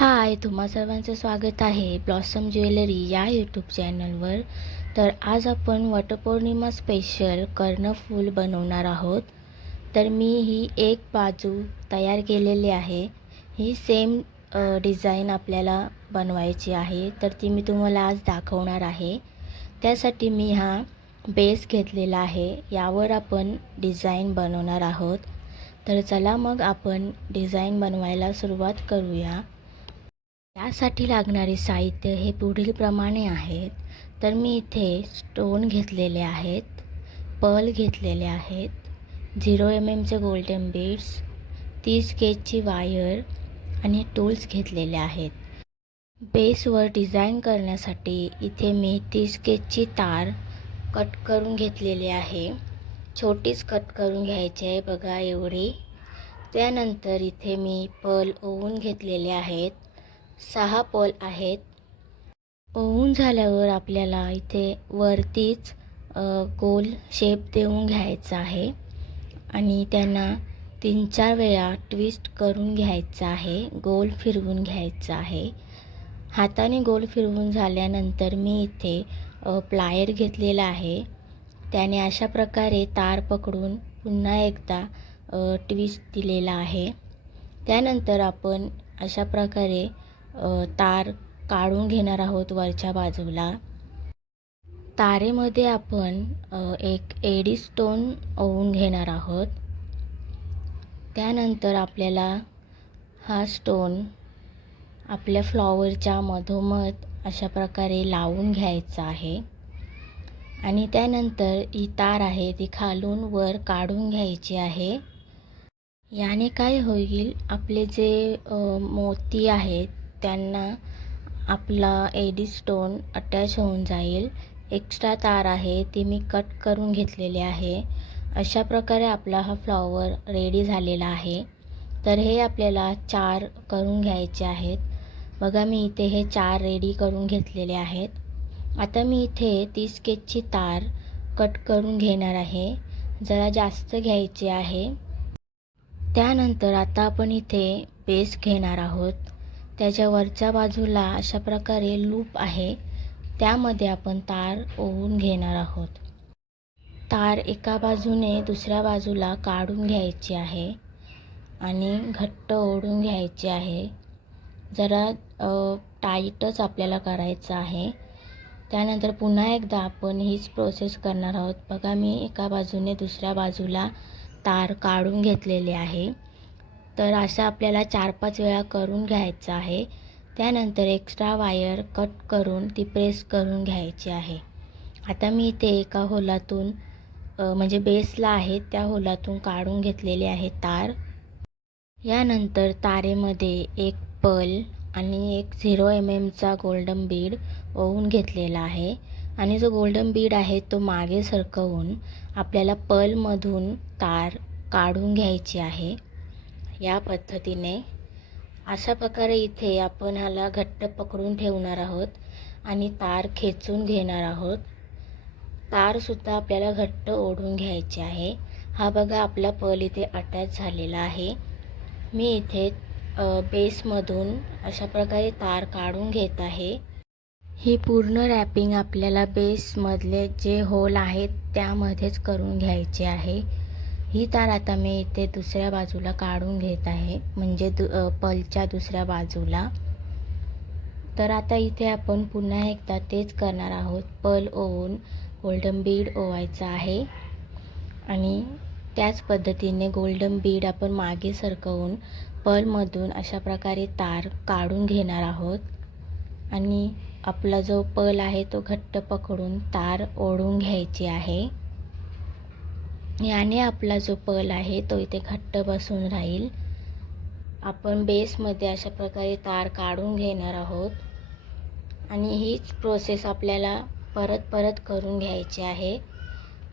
हाय तुम्हा सर्वांचं स्वागत आहे ब्लॉसम ज्वेलरी या यूट्यूब चॅनलवर. तर आज आपण वटपौर्णिमा स्पेशल कर्णफूल बनवणार आहोत. तर मी ही एक बाजू तयार केलेली आहे. ही सेम डिझाईन आपल्याला बनवायची आहे. तर ती मी तुम्हाला आज दाखवणार आहे. त्यासाठी मी हा बेस घेतलेला आहे. यावर आपण डिझाईन बनवणार आहोत. तर चला मग आपण डिझाईन बनवायला सुरुवात करूया. त्यासाठी लागणारे साहित्य हे पुढीलप्रमाणे आहेत. तर मी इथे स्टोन घेतलेले आहेत पल घेतलेले आहेत झिरो एम एमचे गोल्डन बीड्स तीस गेजची वायर आणि टूल्स घेतलेले आहेत. बेसवर डिझाईन करण्यासाठी इथे मी तीस गेजची तार कट करून घेतलेली आहे. छोटीच कट करून घ्यायची आहे बघा एवढी. त्यानंतर इथे मी पल ओवून घेतलेले आहेत. सहा पोल आहेत. ओवून झाल्यावर आपल्याला इथे वरतीच गोल शेप देऊन घ्यायचा आहे. आणि त्यांना तीन चार वेळा ट्विस्ट करून घ्यायचं आहे. गोल फिरवून घ्यायचं आहे. हाताने गोल फिरवून झाल्यानंतर मी इथे प्लायर घेतलेला आहे. त्याने अशा प्रकारे तार पकडून पुन्हा एकदा ट्विस्ट दिलेला आहे. त्यानंतर आपण अशा प्रकारे तार काढून घेणार आहोत वरच्या बाजूला. तारेमध्ये आपण एक एडी स्टोन ओवून घेणार आहोत. त्यानंतर आपल्याला हा स्टोन आपल्या फ्लॉवरच्या मधोमध अशा प्रकारे लावून घ्यायचा आहे. आणि त्यानंतर ही तार आहे ती खालून वर काढून घ्यायची आहे. याने काय होईल आपले जे मोती आहेत त्यांना आपला एडी स्टोन अटॅच होऊन जाईल. एक्स्ट्रा तार आहे ती मी कट करून घेतलेली आहे. अशा प्रकारे आपला हा फ्लॉवर रेडी झालेला आहे. तर हे आपल्याला चार करून घ्यायचे आहेत. बघा मी इथे हे चार रेडी करून घेतलेले आहेत. आता मी इथे तीस केजची तार कट करून घेणार आहे. जरा जास्त घ्यायची आहे. त्यानंतर आता आपण इथे पेस्ट घेणार आहोत. त्याच्या वरच्या बाजूला अशा प्रकारे लूप आहे. त्यामध्ये आपण तार ओवून घेणार आहोत. तार एका बाजूने दुसऱ्या बाजूला काढून घ्यायची आहे आणि घट्ट ओढून घ्यायची आहे. जरा टाईटच आपल्याला करायचं आहे. त्यानंतर पुन्हा एकदा आपण हीच प्रोसेस करणार आहोत. बघा मी एका बाजूने दुसऱ्या बाजूला तार काढून घेतलेले आहे. तर असं आपल्याला चार पाच वेळा करून घ्यायचं आहे. त्यानंतर एक्स्ट्रा वायर कट करून ती प्रेस करून घ्यायची आहे. आता मी इथे एका होलातून म्हणजे बेसला आहे त्या होलातून काढून घेतलेले आहे तार. यानंतर तारेमध्ये एक पल आणि एक झिरो एम एमचा गोल्डन बीड ओवून घेतलेला आहे. आणि जो गोल्डन बीड आहे तो मागे सरकवून आपल्याला पलमधून तार काढून घ्यायची आहे. या पद्धतीने. अशा प्रकारे इथे आपण ह्याला घट्ट पकडून ठेवणार आहोत आणि तार खेचून घेणार आहोत. तारसुद्धा आपल्याला घट्ट ओढून घ्यायचे आहे. हा बघा आपला पल इथे अटॅच झालेला आहे. मी इथे बेसमधून अशा प्रकारे तार काढून घेत आहे. ही पूर्ण रॅपिंग आपल्याला बेसमधले जे होल आहेत त्यामध्येच करून घ्यायचे आहे. ही तार आता मी इथे दुसऱ्या बाजूला काढून घेत आहे. म्हणजे दु पलच्या दुसऱ्या बाजूला. तर आता इथे आपण पुन्हा एकदा तेच करणार आहोत. पल ओवून गोल्डन बीड ओवायचं आहे. आणि त्याच पद्धतीने गोल्डन बीड आपण मागे सरकवून पलमधून अशा प्रकारे तार काढून घेणार आहोत. आणि आपला जो पल आहे तो घट्ट पकडून तार ओढून घ्यायची आहे. याने आपला जो पल आहे तो इथे घट्ट बसून राहील. आपण बेसमध्ये अशा प्रकारे तार काढून घेणार आहोत. आणि हीच प्रोसेस आपल्याला परत परत करून घ्यायची आहे.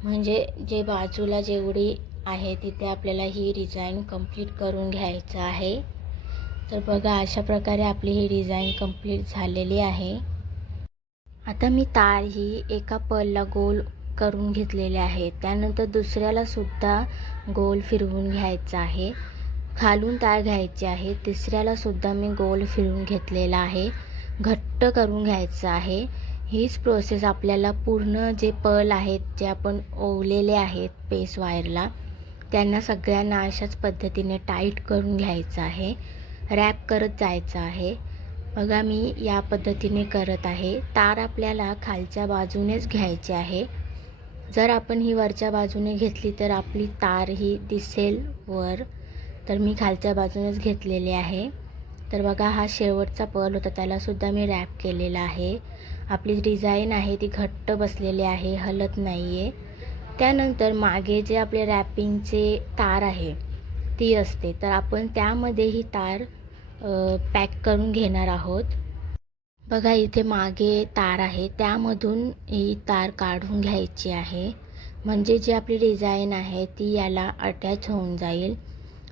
म्हणजे जे बाजूला जेवढी आहे तिथे आपल्याला ही डिझाईन कंप्लीट करून घ्यायचं आहे. तर बघा अशा प्रकारे आपली ही डिझाईन कंप्लीट झालेली आहे. आता मी तार ही एका पलला गोल करून घेतलेले आहे त्यानंतर दुसऱ्याला सुद्धा गोल फिरवून घ्यायचं आहे. खालून तार घ्यायचे आहे. तिसऱ्याला सुद्धा मी गोल फिरवून घेतलेला आहे. घट्ट करून घ्यायचं आहे. हीच प्रोसेस आपल्याला पूर्ण जे पल आहेत जे आपण ओवलेले आहेत पेस वायरला त्यांना सगळ्यांना अशाच पद्धतीने टाईट करून घ्यायचं आहे. रॅप करत जायचं आहे. बघा मी या पद्धतीने करत आहे. तार आपल्याला खालच्या बाजूनेच घ्यायचे आहे. जर आपण ही वरच्या बाजूने घेतली तर आपली तार ही दिसेल वर. तर मी खालच्या बाजूनेच घेतलेली आहे. तर बघा हा शेवटचा पल होता. त्यालासुद्धा मी रॅप केलेला आहे. आपली डिझाईन आहे ती घट्ट बसलेली आहे हलत नाही आहे त्यानंतर मागे जे आपले रॅपिंगचे तार आहे ती असते. तर आपण त्यामध्ये ही तार पॅक करून घेणार आहोत. बघा इथे मागे तार आहे. त्यामधून ही तार काढून घ्यायची आहे. म्हणजे जी आपली डिझाईन आहे ती याला अटॅच होऊन जाईल.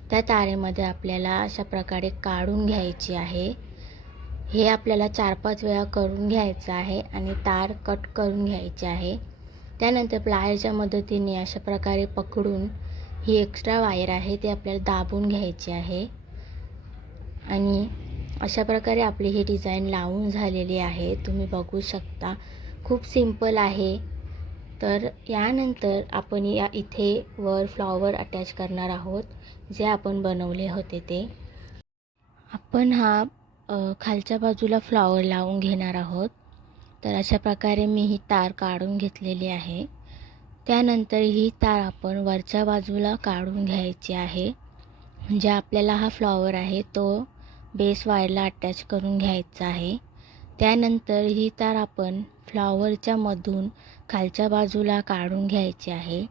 त्या तारेमध्ये आपल्याला अशा प्रकारे काढून घ्यायची आहे. हे आपल्याला चार पाच वेळा करून घ्यायचं आहे आणि तार कट करून घ्यायची आहे. त्यानंतर प्लायरच्या मदतीने अशा प्रकारे पकडून ही एक्स्ट्रा वायर आहे ती आपल्याला दाबून घ्यायची आहे. आणि अशा प्रकारे आपली ही डिझाईन लावून झालेली आहे. तुम्ही बघू शकता. खूप सिंपल आहे. तर यानंतर आपण या इथे वर फ्लॉवर अटॅच करणार आहोत जे आपण बनवले होते ते. आपण हा खालच्या बाजूला फ्लॉवर लावून घेणार आहोत. तर अशा प्रकारे मी ही तार काढून घेतलेली आहे. त्यानंतर ही तार आपण वरच्या बाजूला काढून घ्यायची आहे. म्हणजे आपल्याला हा फ्लॉवर आहे तो बेस वायरला अटॅच करून घ्यायचा आहे. त्यानंतर ही तार आपण फ्लॉवरच्या मधून खालच्या बाजूला काढून घ्यायची आहे.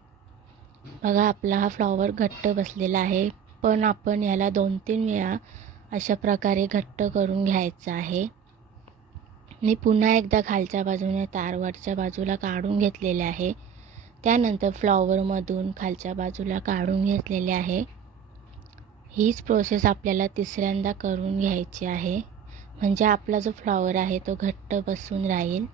बघा आपला हा फ्लॉवर घट्ट बसलेला आहे. पण आपण याला दोन तीन वेळा अशा प्रकारे घट्ट करून घ्यायचं आहे. मी पुन्हा एकदा खालच्या बाजूने तारवरच्या बाजूला काढून घेतलेले आहे. त्यानंतर फ्लॉवरमधून खालच्या बाजूला काढून घेतलेले आहे. हीच प्रोसेस आपल्याला तिसऱ्यांदा करून घ्यायची आहे. म्हणजे आपला जो फ्लॉवर आहे तो घट्ट बसून राहील.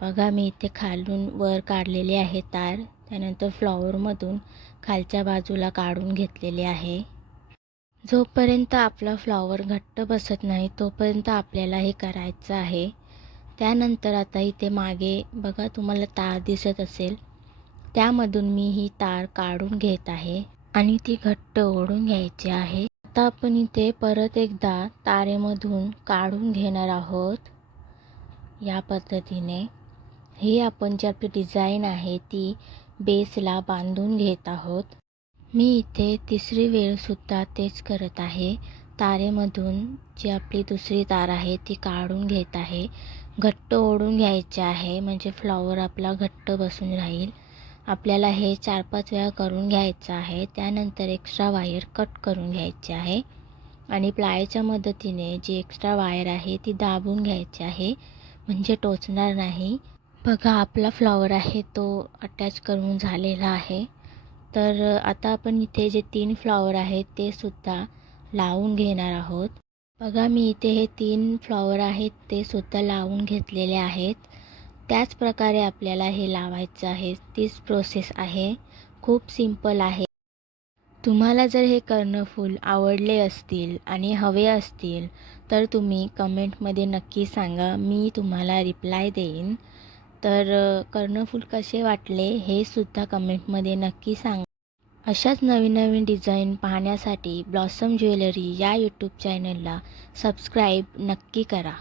बघा मी इथे खालून वर काढलेले आहे तार. त्यानंतर फ्लॉवरमधून खालच्या बाजूला काढून घेतलेले आहे. जोपर्यंत आपला फ्लॉवर घट्ट बसत नाही तोपर्यंत आपल्याला हे करायचं आहे. त्यानंतर आता इथे मागे बघा तुम्हाला तार दिसत असेल. त्यामधून मी ही तार काढून घेत आहे. आणि ती घट्ट ओढून घ्यायची आहे. आता आपण इथे परत एकदा तारेमधून काढून घेणार आहोत. या पद्धतीने. ही आपण जी आपली डिझाईन आहे ती बेसला बांधून घेत आहोत. मी इथे तिसरी वेळसुद्धा तेच करत आहे. तारेमधून जी आपली दुसरी तार आहे ती काढून घेत आहे. घट्ट ओढून घ्यायचे आहे. म्हणजे फ्लॉवर आपला घट्ट बसून राहील. आपल्याला हे चार पाच वेळा करून घ्यायचं आहे. त्यानंतर एक्स्ट्रा वायर कट करून घ्यायची आहे. आणि प्लायच्या मदतीने जी एक्स्ट्रा वायर आहे ती दाबून घ्यायची आहे. म्हणजे टोचणार नाही. बघा आपला फ्लॉवर आहे तो अटॅच करून झालेला आहे. तर आता आपण इथे जे तीन फ्लॉवर आहेत ते सुद्धा लावून घेणार आहोत. बघा मी इथे हे तीन फ्लॉवर आहेत ते सुद्धा लावून घेतलेले आहेत. त्याच प्रकारे आपल्याला हे लावायचं आहे. तीच प्रोसेस आहे. खूप सिंपल आहे. तुम्हाला जर हे कर्णफूल आवडले असतील आणि हवे असतील तर तुम्ही कमेंटमध्ये नक्की सांगा. मी तुम्हाला रिप्लाय देईन. तर कर्णफूल कसे वाटले हे सुद्धा कमेंटमध्ये नक्की सांगा. अशाच नवीन नवीन डिझाईन पाहण्यासाठी ब्लॉसम ज्वेलरी या यूट्यूब चॅनलला सबस्क्राईब नक्की करा.